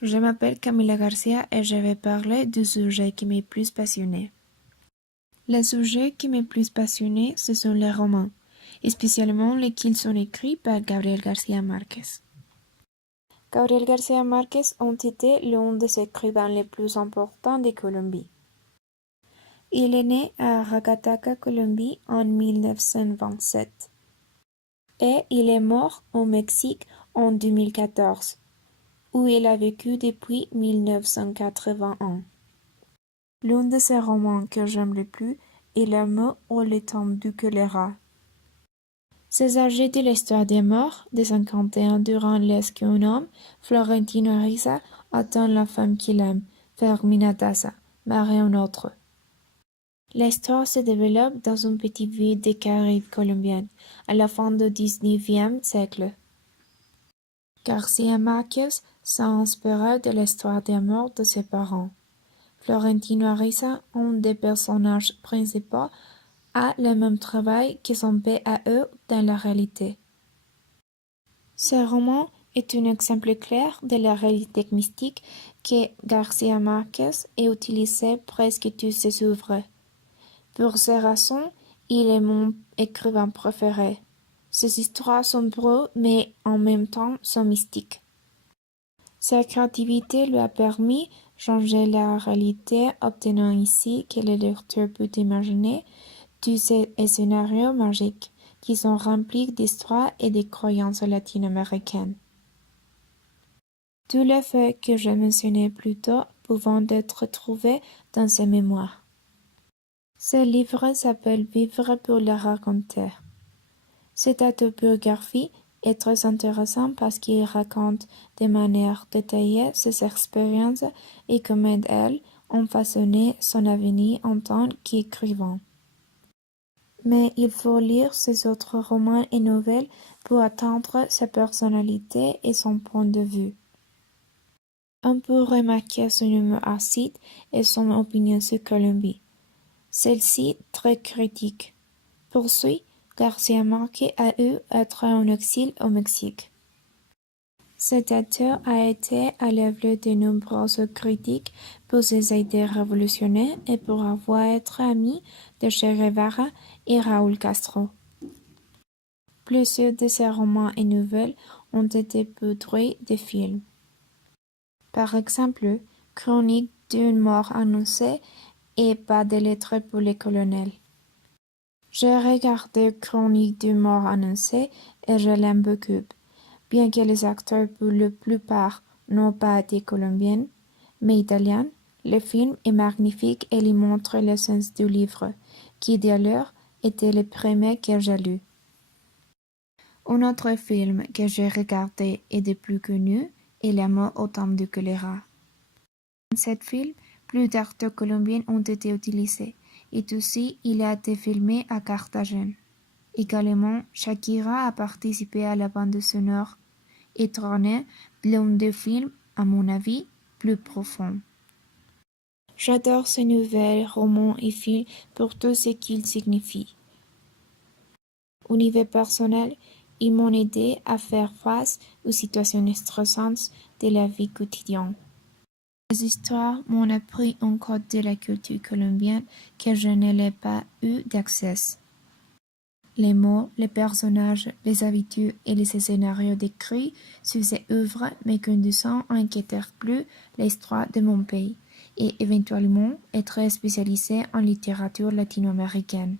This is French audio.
Je m'appelle Camila Garcia et je vais parler du sujet qui m'est plus passionné. Les sujets qui m'est plus passionné, ce sont les romans, et spécialement lesquels sont écrits par Gabriel García Márquez. Gabriel García Márquez ont été l'un des écrivains les plus importants de Colombie. Il est né à Aracataca, Colombie, en 1927. Et il est mort au Mexique en 2014, où il a vécu depuis 1981. L'un de ses romans que j'aime le plus est L'amour ou le temps du choléra. C'est âgé de l'histoire des morts de 51 durant les qu'un homme, Florentino Ariza, attend la femme qu'il aime, Fermina Daza, mariée à un autre. L'histoire se développe dans une petite ville des Caraïbes colombiennes, à la fin du XIXe siècle. García Márquez s'est inspiré de l'histoire d'amour de ses parents. Florentino Ariza, un des personnages principaux, a le même travail que son père a eu dans la réalité. Ce roman est un exemple clair de la réalité mystique que García Márquez a utilisé presque tous ses œuvres. Pour ces raisons, il est mon écrivain préféré. Ses histoires sont drôles mais en même temps sont mystiques. Sa créativité lui a permis de changer la réalité, obtenant ainsi que le lecteur peut imaginer tous ces scénarios magiques qui sont remplis d'histoires et de croyances latino-américaines. Tous les faits que j'ai mentionnés plus tôt pouvant être trouvés dans ses mémoires. Ce livre s'appelle Vivre pour le raconter. Cette autobiographie est très intéressante parce qu'il raconte de manière détaillée ses expériences et comment elles ont façonné son avenir en tant qu'écrivain. Mais il faut lire ses autres romans et nouvelles pour atteindre sa personnalité et son point de vue. On peut remarquer son humour acide et son opinion sur Colombie. Celle-ci très critique. Poursuit, García Márquez a eu à être en exil au Mexique. Cet auteur a été à l'œuvre de nombreuses critiques pour ses idées révolutionnaires et pour avoir été ami de Che Guevara et Raúl Castro. Plusieurs de ses romans et nouvelles ont été produits de films. Par exemple, Chronique d'une mort annoncée et Pas de lettres pour les colonels. J'ai regardé Chronique d'une mort annoncée et je l'aime beaucoup. Bien que les acteurs pour la plupart n'ont pas été colombiens, mais italiens, le film est magnifique et il montre l'essence du livre, qui d'ailleurs était le premier que j'ai lu. Un autre film que j'ai regardé et de plus connu est L'amour au temps du choléra. Dans ce film, plus d'acteurs colombiens ont été utilisés, et aussi il a été filmé à Carthagène. Également, Shakira a participé à la bande sonore et tourné l'un des films, à mon avis, plus profonds. J'adore ces nouvelles, romans et films pour tout ce qu'ils signifient. Au niveau personnel, ils m'ont aidé à faire face aux situations stressantes de la vie quotidienne. Les histoires m'ont appris un code de la culture colombienne que je n'avais pas eu d'accès. Les mots, les personnages, les habitudes et les scénarios décrits sur ces œuvres me conduisent à inquiéter plus l'histoire de mon pays et éventuellement être spécialisé en littérature latino-américaine.